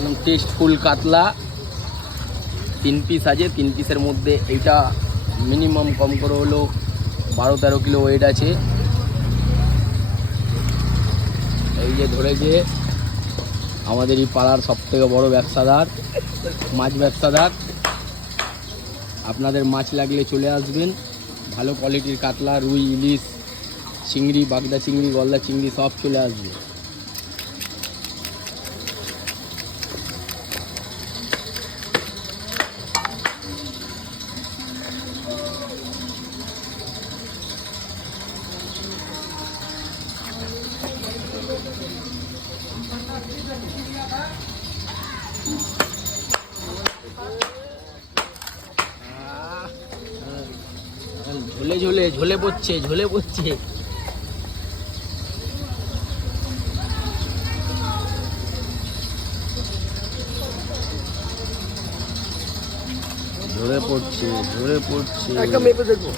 একদম টেস্টফুল কাতলা 3 পিস আছে। 3 পিসের মধ্যে এইটা মিনিমাম কম করে হলো 12-13 কিলো ওয়েট আছে। এই যে ধরেছে আমাদের এই পাড়ার সবথেকে বড় ব্যবসাদার, মাছ ব্যবসাদার। আপনাদের মাছ লাগলে চলে আসবেন। ভালো কোয়ালিটির কাতলা, রুই, ইলিশ, চিংড়ি, বাগদা চিংড়ি, গলদা চিংড়ি সব চলে আসবে। ঝোলে ঝোলে ঝোলে পড়ছে, ঝোলে পড়ছে। ঝরে পড়ছে, ঝরে পড়ছে। একটা মেপে দেখবো।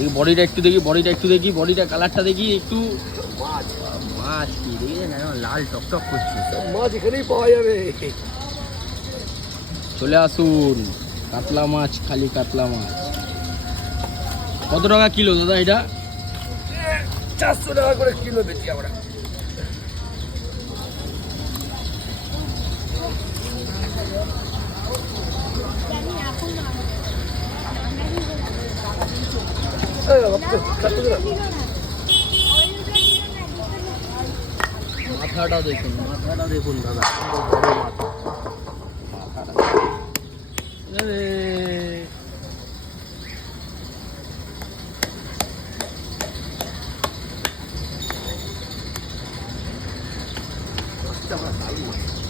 এই বডিটা একটু দেখি, বডিটা একটু দেখি, বডিটা কালারটা দেখি একটু। মাছ কি দেখেছেন, লাল টকটক করছে। মাছ এখানেই পাওয়া যাবে। চলে আসুন, কাতলা মাছ, খালি কাতলা মাছ। কত টাকা কিলো দাদা এটা? 400 টাকা করে কিলো বেচি আমরা। মাথাটা দেখুন, মাথাটা দেখুন দাদা,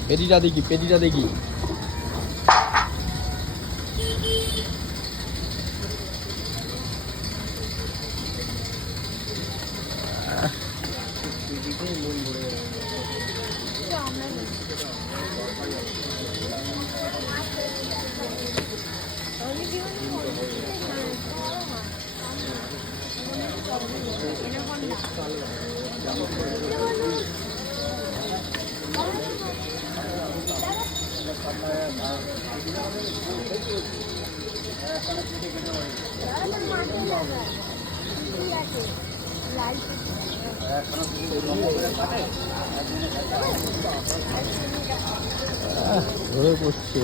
পেটিটা দেখি, পেটিটা দেখি। ধরে পড়ছে।